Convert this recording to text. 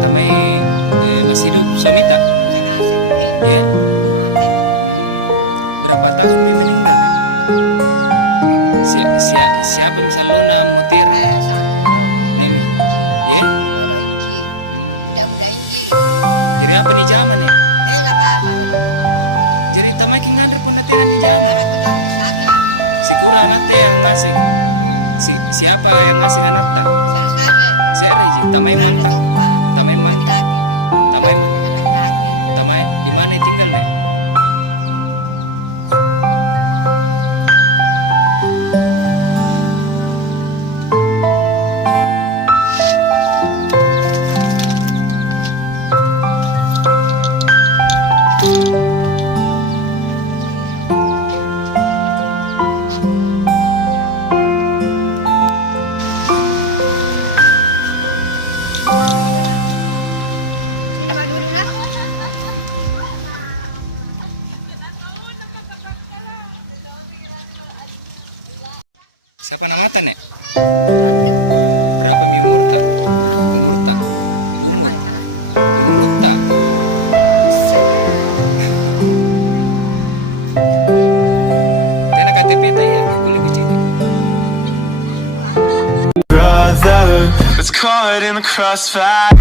Tamay masih hidup suami tak? Ya. Berapa tahun dia meninggal? Siapa misalnya lo nak mutir? Nemi. Ya. Jadi apa di zaman ya? Jadi tamay kingan pun natiran di zaman. Si kuna nanti yang ngasih. Siapa yang ngasih anak tak? Saya rejik tamay mantap. Tamay mantap. Tamay di mana tinggal nih? Siapa namanya nek? Berapa umur tak? Umur tak? Karena KTP ya, boleh kecil. Brother, it's caught in the crossfire.